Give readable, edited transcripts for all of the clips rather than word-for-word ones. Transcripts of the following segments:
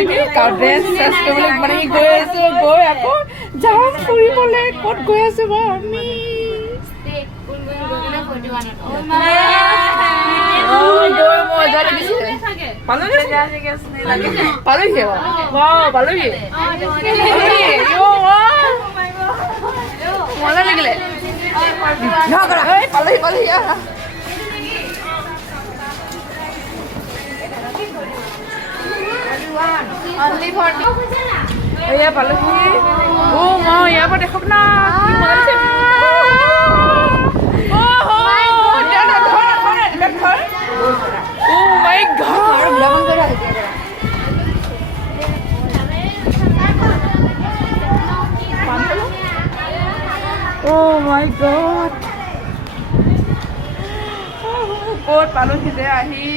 নেকি ড্ৰেছ চেছ কৰিবলৈ মানে কি গৈ আছো গৈ আকৌ যাম ফুৰিবলৈ ক'ত গৈ আছো বাৰু আমি গৈ মজা লাগিছে পালোহি পালোহি মজা লাগিলে পালোহি পালোহি এয়া পালোহি মই ইয়াৰ পৰা দেখক না my god oh my god ক'ত পালোহি যে আহি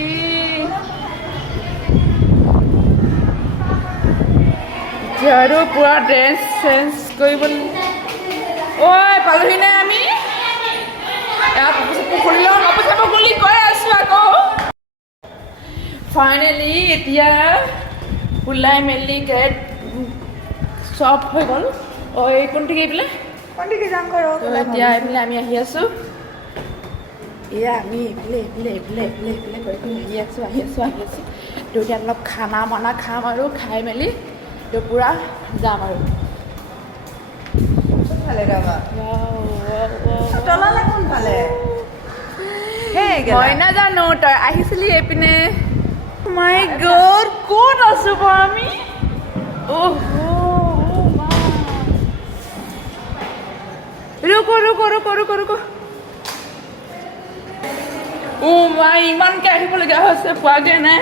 আৰু পুৰা ড্ৰেছ চেঞ্জ কৰিবলৈ ঐ পালোহি নে আমি পুখুৰীলৈ পুখুৰী গৈ আছো আকৌ ফাইনেলি এতিয়া ওলাই মেলি গেট চব হৈ গ'ল এই কোনটিকে এইফালে যাম এতিয়া এইফালে আমি আহি আছোঁ এয়া আমি এইফালে কৰি আহি আছোঁ তো এতিয়া অলপ খানা বানা খাম আৰু খাই মেলি তো পূৰা যাম আৰু মই নাজানো তই আহিছিলি এইপিনে মাই গড ক'ত আছো বাৰু আমি ৰুকো মাই ইমানকৈ আহিবলগীয়া হৈছে পোৱাগৈ নাই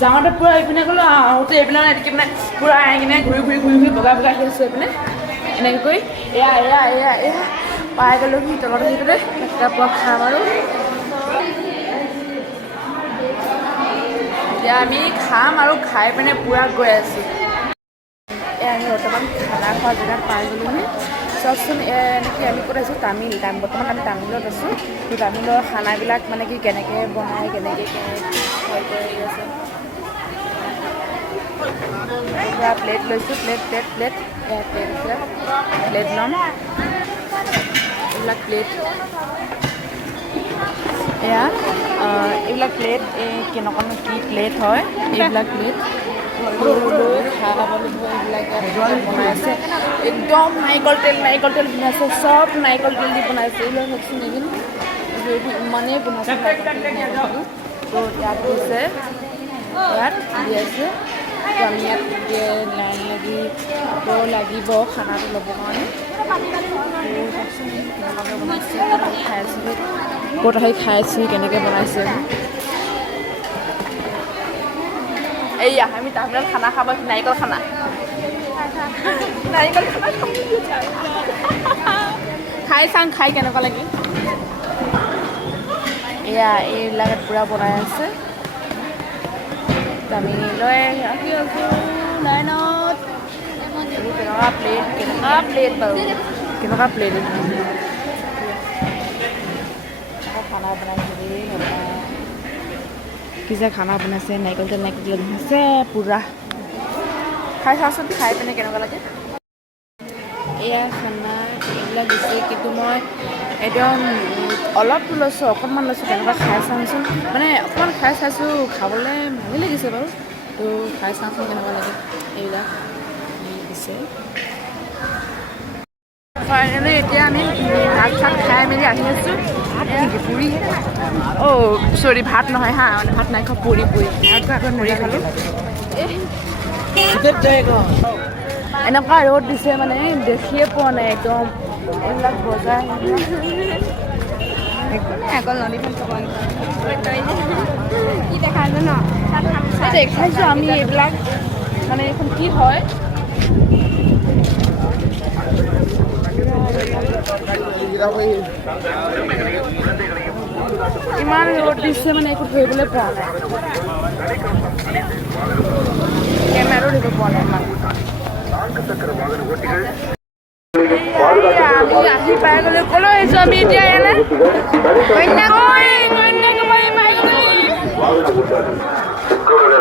যাওঁতে পূৰা এইপিনে গ'লো আহোঁতে এইপিনে এনেকৈ মানে পূৰা আহি কিনে ঘূৰি বগাই আহি আছোঁ এইপিনে এনেকৈ কৰি এয়া পাই গ'লোঁ সি তলত আহি পেলাই এটা পোৱা খাম আৰু এতিয়া আমি খাম আৰু খাই পিনে পূৰা গৈ আছোঁ এয়া আমি বৰ্তমান খানা খোৱা জেগাত পাই গ'লোহি চবচোন এনেকৈ আমি ক'ত আছোঁ বৰ্তমান আমি তামিলত আছোঁ সেই তামিলৰ খানাবিলাক মানে কি কেনেকৈ বনায় কেনেকৈ হয় কৰি আছে পূৰা প্লেট লৈছোঁ প্লেট ল'ম এইবিলাক প্লেট এয়া এইবিলাক প্লেট কেনেকুৱানো কি প্লেট হয় এইবিলাক প্লেট লৈ খাবলৈ এইবিলাক বনাই আছে একদম নাৰিকল তেল বনাইছে চব নাৰিকল তেল দি বনাইছে এইবিলাক ভাবচোন এদিন ইমানেই বনাইছে তো ইয়াত দিছে ইয়াত দি আছে তো আমি ইয়াত লাইন লাগিব খানাটো ল'বৰ কাৰণে কেনেকুৱাকৈ বনাইছে খাই আছিলোঁ ক'ত আহি খাই আছোঁ কেনেকৈ বনাইছে এইয়া আমি তামিলত খানা খাব নাৰিকল খানা খাই কেনেকুৱা লাগি এয়া এইবিলাকত পূৰা বনাই আছে আমি লৈ আহি আছোঁ লাইনত কেনেকুৱা প্লেট বাৰু কেনেকুৱা প্লেট খানা বনাইছে কি যে খানা বনাইছে নাৰিকল তেল বনাইছে পূৰা খাই চাওঁচোন খাই পিনে কেনেকুৱা লাগে এয়া খানা এইবিলাক দিছে কিন্তু মই একদম অলপ লৈছোঁ অকণমান লৈছোঁ তেনেকুৱা খাই চাওঁচোন মানে অকণমান খাই চাইছোঁ খাবলৈ ভালেই লাগিছে বাৰু তো খাই চাওঁচোন কেনেকুৱা লাগে এইবিলাক দিছে ফাইনেলি এতিয়া আমি ভাত চাত খাই মেলি আহি আছোঁ পুৰি চৰি ভাত নহয় হা মানে ভাত নাই খোৱা পুৰি আকৌ মুড়ি খালোঁ এনেকুৱা ৰ'দ দিছে মানে দেখিয়ে পোৱা নাই একদম এইবিলাক বজাৰ অকল নদীখন কি দেখা জানো দেখাইছোঁ আমি এইবিলাক মানে এইখন কি হয় ইমান ৰ'দ দিছে মানে একো ধৰিবলৈ পোৱা নাই কেমেৰাও দিব পোৱা নাই ইমান আমি আহি পাই গ'লে ক'লৈ আহিছোঁ আমি এতিয়া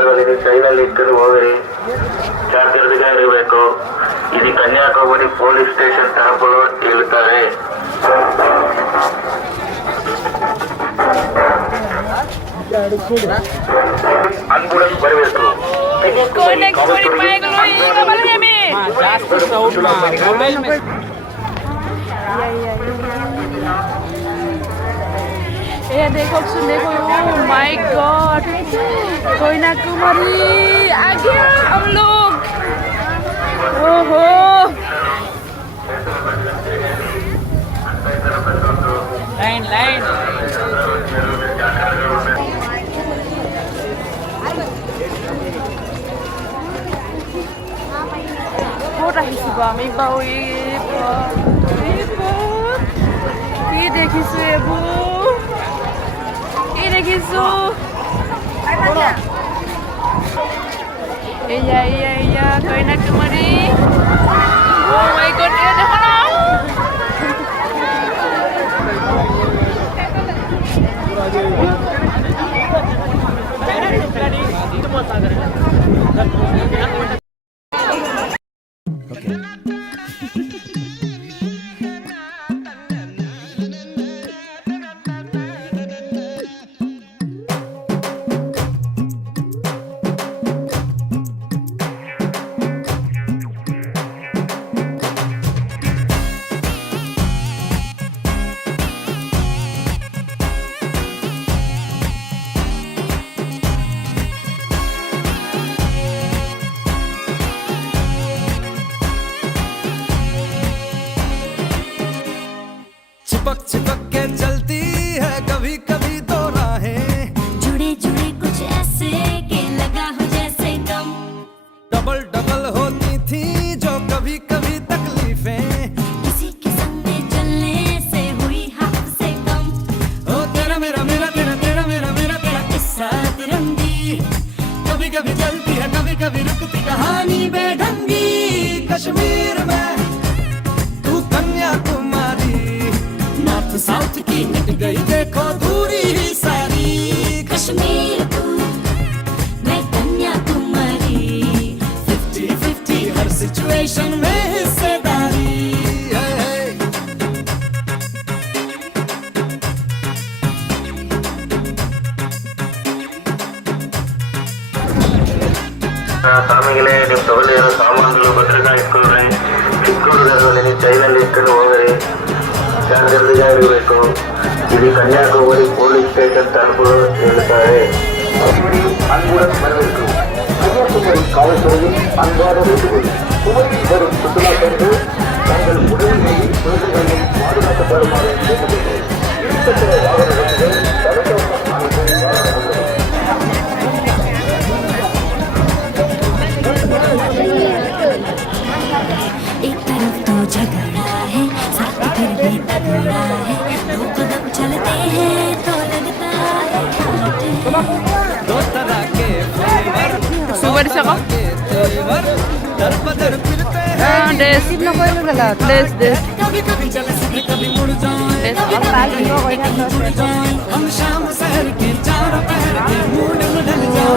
ಸಾಗರದಲ್ಲಿ ಚೈನಲ್ಲಿ ಇಟ್ಟರು ಹೋಗರಿ ಜಾಗ್ರತೆగా ಇರಬೇಕು. ಇದು ಕನ್ಯಾಕುಮಾರಿ ಪೊಲೀಸ್ ಸ್ಟೇಷನ್ ತಲುಪಲು ಹೇಳುತ್ತಾರೆ. ಅನ್ಗುಡನ್ ಬರಬೇಕು. ये देखो देखो, ओह माय गॉड, कन्याकुमारी आ गया हम लोग। ओहो लाइन लाइन দেখিছো আমি বাৰু কি দেখিছো এইবোৰ, কি দেখিছো এয়া এয়া এয়া কন্যাকুমাৰী। ও মাই গড, এ দেখো না चिपक चिपक के चलती है कभी कभी दो राहें, जुड़े जुड़े कुछ ऐसे के लगा हो जैसे गम, डबल डबल होती थी जो कभी कभी तकलीफें, किसी के संग में चलने से हुई हाथ से कम। ओ तेरा मेरा मेरा तेरा तेरा मेरा मेरा तेरा किस्सा तिरंगी कभी कभी चलती है कभी कभी रुकती कहानी बेढंगी। कश्मीर में तू कन्याकुमारी, नॉर्थ साउथ की मिट गई देखो दूरी ही सारी। कश्मीर तू मैं कन्याकुमारी, 50-50 हर सिचुएशन में हिस्सेदारी। ಸ್ವಾಮಿಗಳೇ, ನೀವು ತಗೊಳ್ಳಿರೋ ಸಾಮಾನುಗಳು ಭದ್ರತಾ ಇಟ್ಕೊಳ್ರಿ. ಚಿಕ್ಕೂರುಗಳಲ್ಲಿ ಚೈನಲ್ಲಿ ಇಟ್ಟರು ಹೋಗರಿ ಜಾಗ್ರತೆగా ಇರಬೇಕು. ಇದು ಕನ್ಯಾಕುಮಾರಿ ಪೊಲೀಸ್ ಸ್ಟೇಷನ್ ತಲುಪಲು ಹೇಳುತ್ತಾರೆ. அன்புடன் வரவேற்கு. கன்னியாகுமரி காவல்துறையில் அன்பான வேண்டுகோள். குமரி வரும் சுற்றுலா சென்று தங்கள் உடல்நிலையை குழந்தைகளை பாதுகாத்து வருமாறு கேட்டுக்கொள்கிறேன். இருசக்கர வாகன ஓட்டிகள் தடுத்தவசம் அனைத்து வாகனங்களும் एक तरफ तो झगड़ा है, साथ फिर भी तगड़ा है, दो कदम चलते हैं तो लगता है घाटे। दो तरह के फ्लेवर, Super siya ko? के तेवर, दर बदर फिरते हैं। des des कभी कभी चले सीधे कभी मुड़ जाएं, des हम शाम शहर के चारों पहर के मूड में ढल जाएं।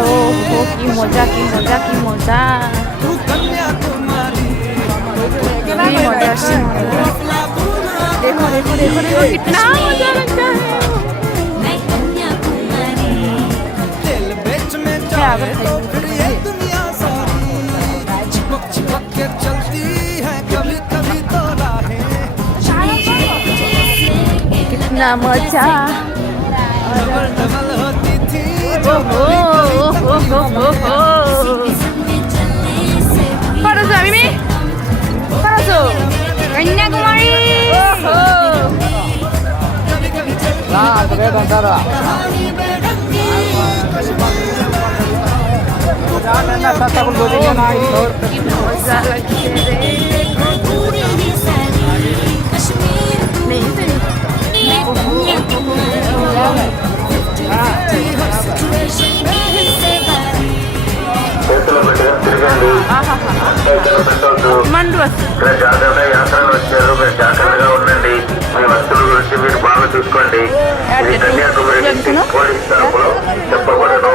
oh কি মজা কি মজা কি মজা तू कन्याकुमारी কি মজা কি মজা। देखो देखो देखो देखो कितना मजा लगता है। मैं कन्याकुमारी दिल बीच में जाए तो फिर ये दुनिया सारी चिपक चिपक के चलती है कभी कभी तो राहें, कितना मजा। डबल डबल होती थी जो ओहो ओहो ओहो संग में चलने से हुई Parasu Mimi Parasu Kanyakumari oho कभी कभी चलती तो वेट अंटारा कहानी बेढंगी। की मजा लगती है पूरी ही सारी कश्मीर तू नहीं सही मैं कन्याकुमारी, 50-50 हर सिचुएशन में हिस्सेदारी। చేతులు పెట్టగా తిరగండి. చేతులు పెట్టవద్దు. mandu వస్తుంది ఇక్కడ జాగ్రత్త యాత్రలు వచ్చారు. మీరు జాగ్రత్తగా ఉండండి. మీ వస్తువుల గురించి మీరు బాగా చూసుకోండి. ఇది కన్యాకుమారి నుంచి పోలీస్ తరపులో చెప్పబడను.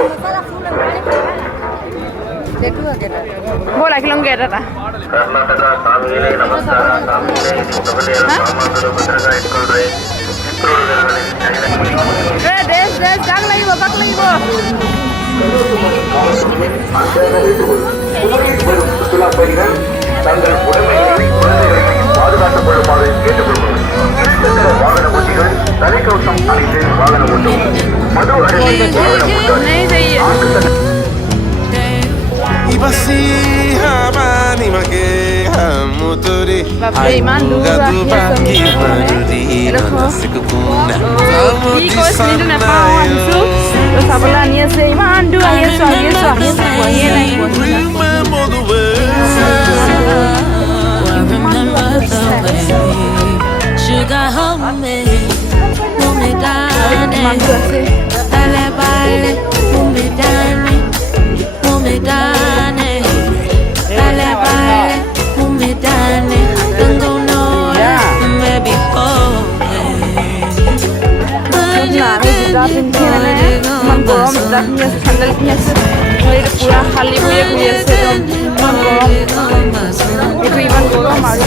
ব'ল একেলগে এটা ಕರ್ನಾಟಕ ಸ್ವಾಮಿಗಳೇ ನಮಸ್ಕಾರ ಸ್ವಾಮಿಗಳೇ ಇದು ಕಬಡ್ಡಿಯ ಸಾಮಗ್ರಿಗಳು ಭದ್ರತಾ ಇಟ್ಕೊಳ್ರಿ ড্রেস কাক লাগিব சுற்றுலா பயணிகள் தங்கள் உடைமைகளை குழந்தைகளை பாதுகாத்துக் கொள்ளுமாறு கேட்டுக்கொள்கிறோம். இருசக்கர வாகன ஓட்டிகள் தலைக்கவசம் அணிந்து வாகனம் ஓட்டும். மது அருந்தி வாகனம் ஓட்டாது. Iba si hamani mage hamuturi Bapak Iman dulu ini na pao hansu terus apalah niya sa Iman dulu akhir Sugar home, mummy darling, dale baile, mummy darling, mummy darling, dale baile, mummy darling, don't go nowhere, baby, hold me. Iman gom dak niya sa sandal niya sa pura khali huye sa Iman gom itu Iman gom khali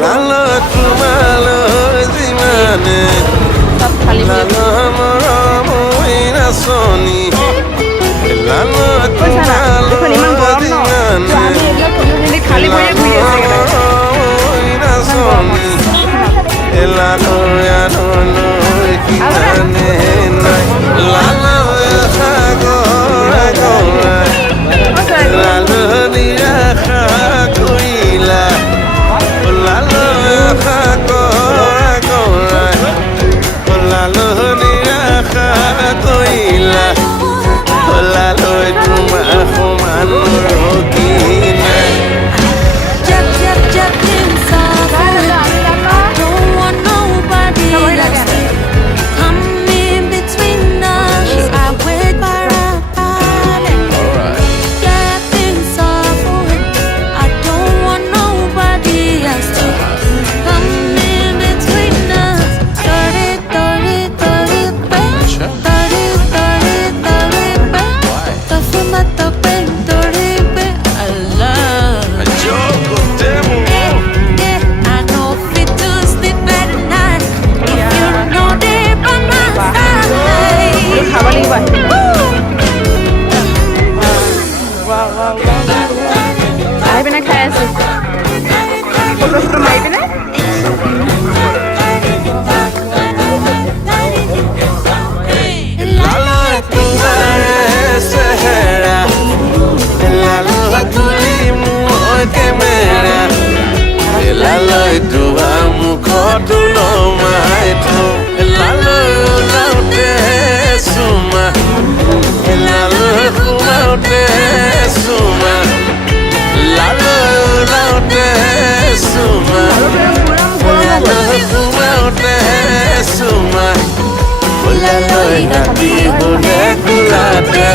Lalo tumalo zimane Lalo moromo ina soni Lalo tumalo zimane khali huye ina soni Lalo ya no kitane Lalo ya go Lalo ni koila Lalo Lalo ni koila Lalo tuma khuman rokina Jab jab jab inside, don't want nobody else to come in between us. I wait for a Get inside, I don't want nobody else to come in between us. Dirty, dirty, dirty, babe. Dirty, dirty, dirty, babe. Toughy, my toughy, dirty, babe. I love. Jogo demo Yeah, I know fit to sleep at night. If you know they by my side. খাবার লাগিব আহি পিনে খাই আছো photo photo মাৰি পিনে Lalo tumare sehera Lalo tulimu ke mera Lalo dua mukhotu no maito Lalo laute suma Lalo kumaute suma Lalo laute suma Lalo kumaute suma Lalo hati bune kulate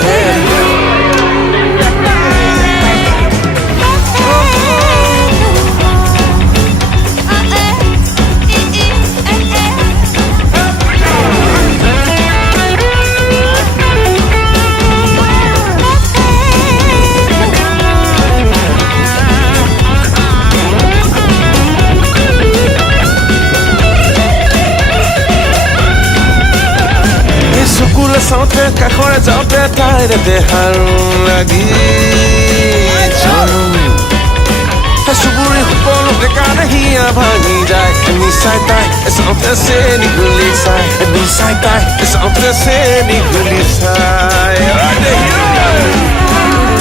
Sukule saute kakore jaute taire te harun lagi cholu Suburi hupolo de kana hiya bhangi jai ni sai tai saute se nikuli sai ni sai tai saute se nikuli sai ade hero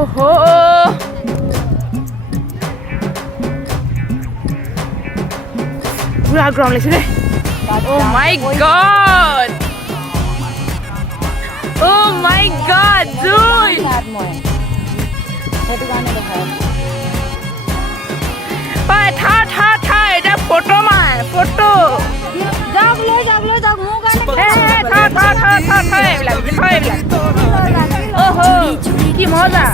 ওহো পুৰা গৰম লাগিছে দেই Oh my god! Oh my god, dude! But tha এটা photo মার photo ओहो কি মজা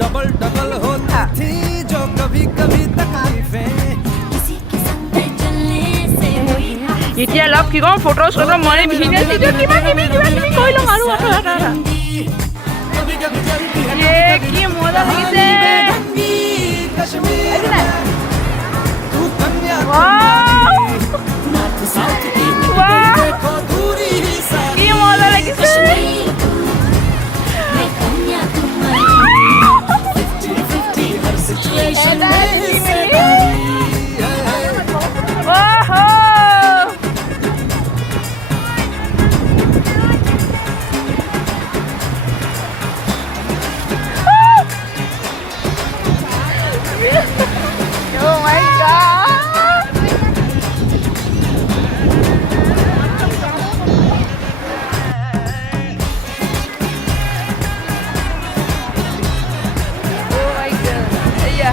डबल डबल होती थी जो कभी कभी तकलीफें এতিয়া লগ কি কম ফটো চটো মাৰি ভিডিঅ' চিডিঅ' কিবা কিবি কৰি লম আৰু कभी कभी चलती है কি মজা লাগিছে कश्मीर तू Wow! नॉर्थ साउथ की Wow! देखो दूरी ही सारी কি মজা লাগিছে हर सिचुएशन এটা में কি हिस्सेदारी ওহো Oh my god! Oh my god! Iya.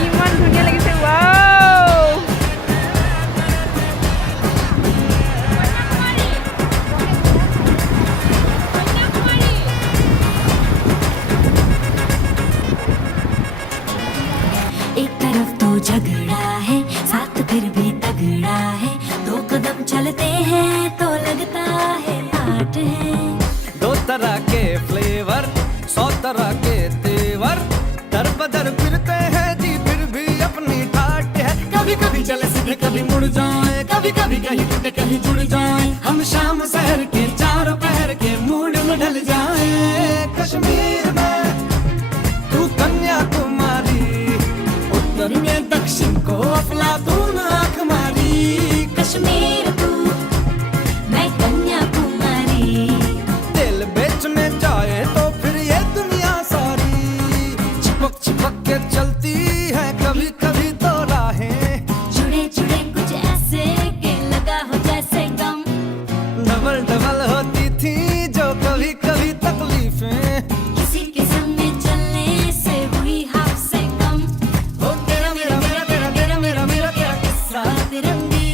Iman dunia lagi sih. Wow! एक तरफ तो झगड़ा है साथ फिर भी तगड़ा है दो कदम चलते हैं तो लगता है आठ है दो तरह के फ्लेवर 100 तरह के तेवर दर बदर फिरते हैं जी फिर भी अपनी ठाट है कभी कभी चले सीधे कभी मुड़ जाए कभी कभी कहीं टूटे कहीं जुड़ जाए हम शाम शहर के चारों पहर के मूड में ढल जाए कश्मीर में तू कन्याकुमारी उत्तर में दक्षिण को अफलातून आंख मारी कश्मीर तू मैं कन्याकुमारी दिल बेचने जाए तो फिर ये दुनिया सारी चिपक चिपक के चलती है कभी कभी तो राहें जुड़े जुड़े कुछ ऐसे के लगा हो जैसे गम डबल डबल होती थी जो कभी कभी तकलीफें किसी के संग में चलने से हुई हाफ से कम हो तेरा मेरा मेरा तेरा तेरा मेरा मेरा तेरा किस्सा तिरंगी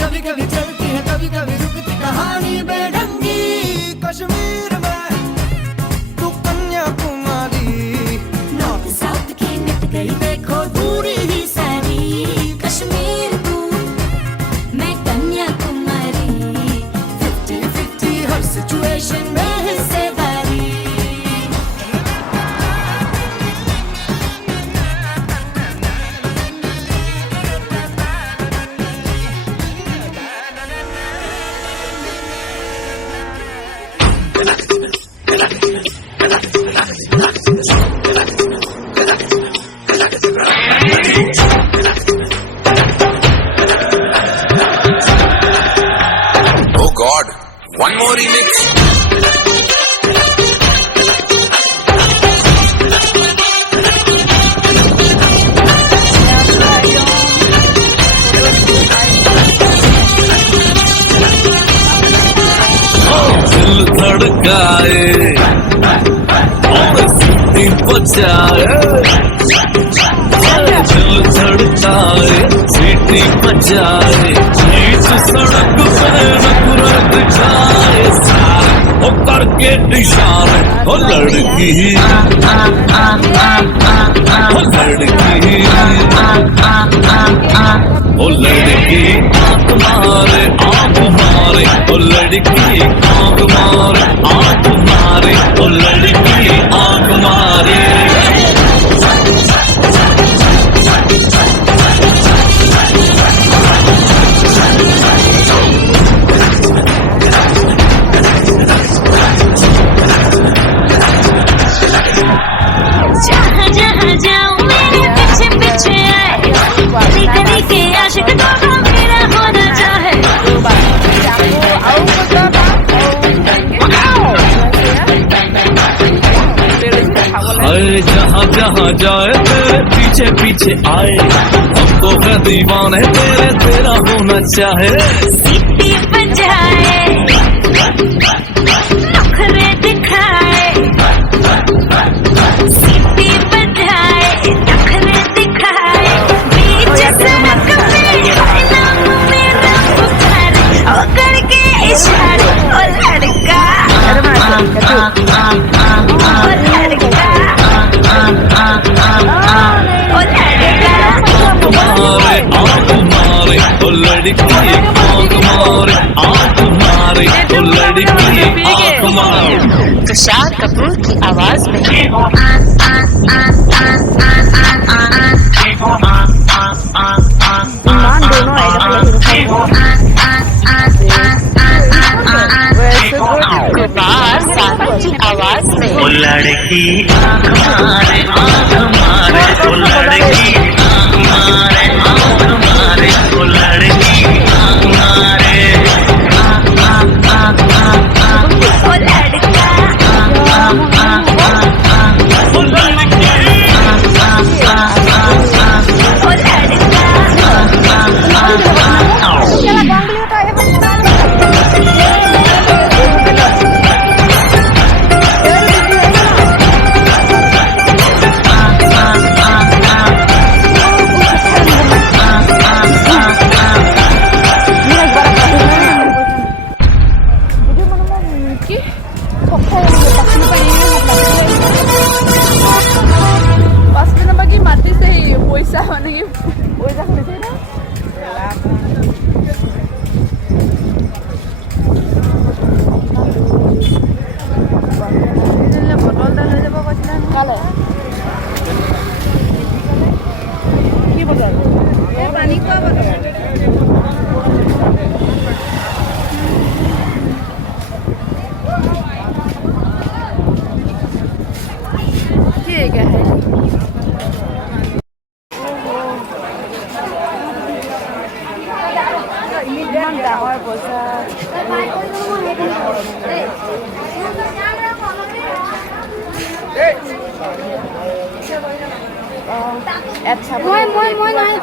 कभी कभी चलती है कभी कभी रुकती कहानी बेढंगी कश्मीर में तू कन्याकुमारी नॉर्थ साउथ की मिट गई देखो दूरी ही सारी कश्मीर तू मैं कन्याकुमारी 50-50 हर सिचुएशन में हिस्सेदारी Oh God, one more remix. दिल धड़काए और सीटी बजाए दिल धड़काए सीटी बजाए बीच सड़क पे नफरत जाए सारे ओ करके इशारे ओ लड़की ओ लड़की आंख मारे ओ लड़की आंख मारे ओ लड़की आंख मारे जहाँ जहाँ जाऊँ मेरे पीछे पीछे आए गली गली के आशिक तो मेरा होना चाहे Wow! अरे जहाँ जहाँ जाए तेरे पीछे पीछे पीछे आए हमको है दीवाने तेरे तेरा होना चाहे सीटी बजाए नखरे दिखाए सीटी बजाए नखरे दिखाए बीच सड़क पे नाम मेरा पुकारे ओ करके इशारे ओ लड़का ओ लड़का ओ लड़का तुम्हारे ओ लड़की आँख मारे आँख मारे ओ लड़की आँख मारे तुषार कपूर की आवाज में ईमान दोनों गुरबाज साहब की आवाज में ओ लड़की आँख मारे ओ लड़की आँख मारे ओ लड़की आँख मारे ओ लड़का ओ लड़की ओ लड़का पैसा माने कि पैसा खुलिथे ना বটল এটা লৈ যাব কৈছিলা কালে কি বটল এই পানী খোৱা বটল ठीक है ইমান ডাঙৰ বজাৰ মই নাই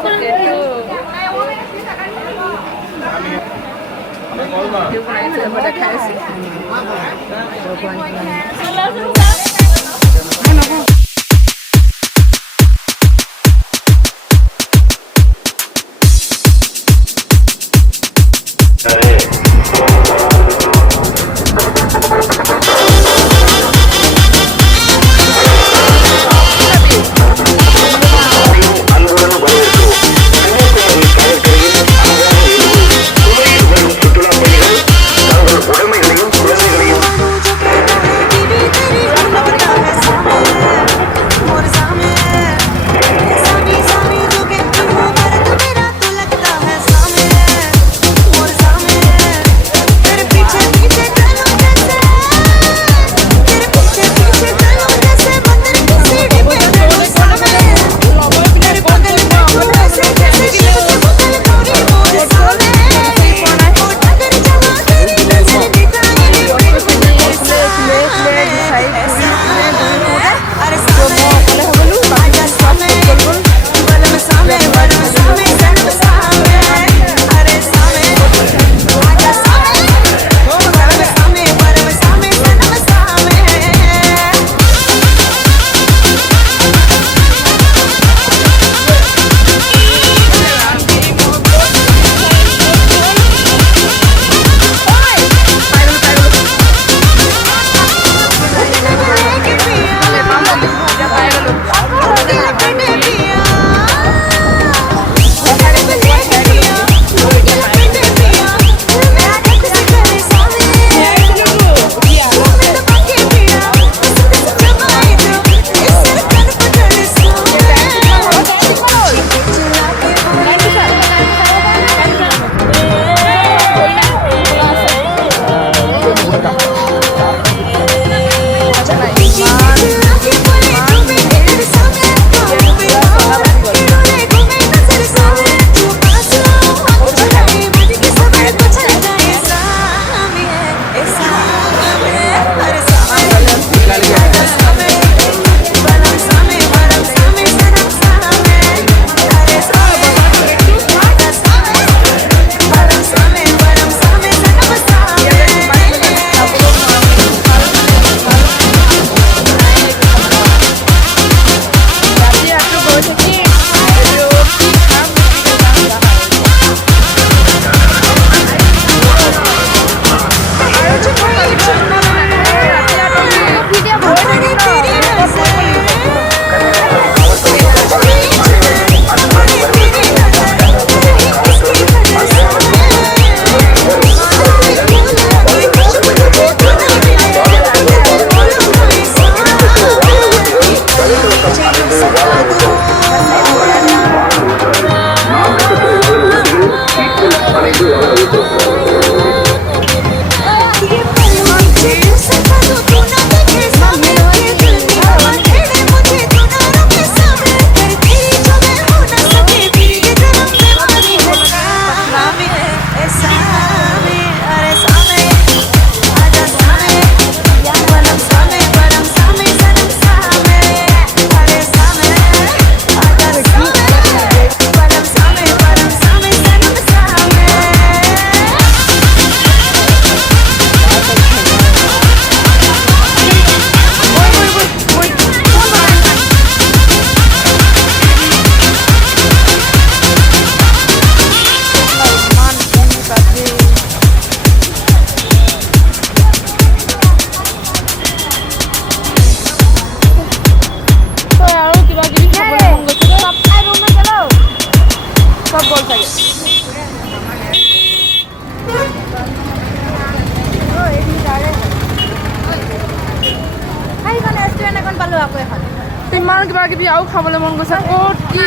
ইমান কিবা কিবি আৰু খাবলৈ মন গৈছে ক'ত কি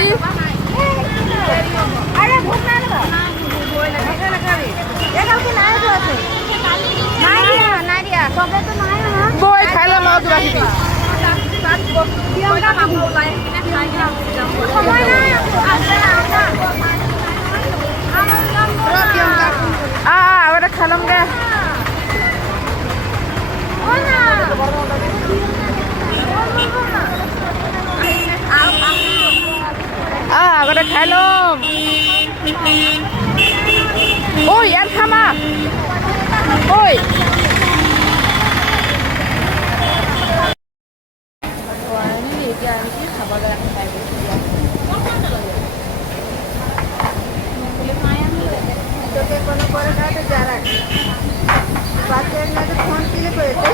বৈ খাই ল'ম আৰু কিবা কিবি আগতে খাই ল'মগে আগতে খাই ল'ম ঐ ইয়াত খামা ঐ এতিয়া আমি খাবলৈ খাই फोन केले पळते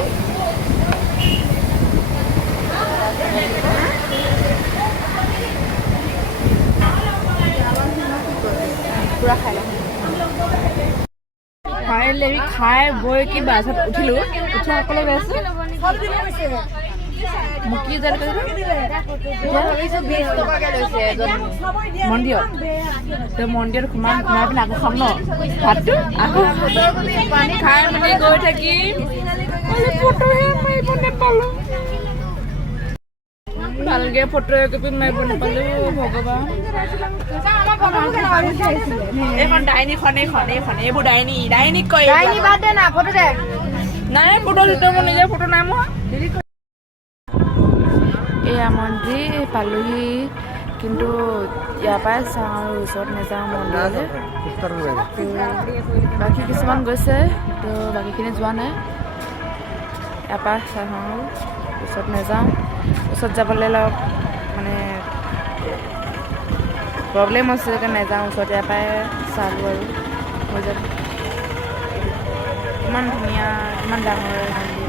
पूरा खाई फाइनली আমি খাই বৈ কি বাছত উঠিলো উঠি অকলে গৈছো মুকি যাৰ মন্দিৰত মন্দিৰত সোমাই পিনে আকৌ খাম ন ভাতটো আকৌ পানী খাই মেলি গৈ থাকিম ভালকে ফটো একপি মাৰিব নাপালো ভগৱান এইখন ডাইনিখন এইবোৰ ডাইনিক কয় বাদ দে না ফটো দে নাই ফটো মোৰ নিজে ফটো নাই মোৰ এয়া মন্দিৰ পালোহি কিন্তু ইয়াৰ পৰাই চাওঁ আৰু ওচৰত নাযাওঁ মন্দিৰলৈ বাকী কিছুমান গৈছে তো বাকীখিনি যোৱা নাই ইয়াৰ পৰা চাওঁ আৰু ওচৰত নাযাওঁ ওচৰত যাবলৈ অলপ মানে প্ৰব্লেম হৈছে সেইকাৰণে নাযাওঁ ওচৰত ইয়াৰ পৰাই চালোঁ আৰু হৈ যাব ইমান ধুনীয়া ইমান ডাঙৰ মন্দিৰ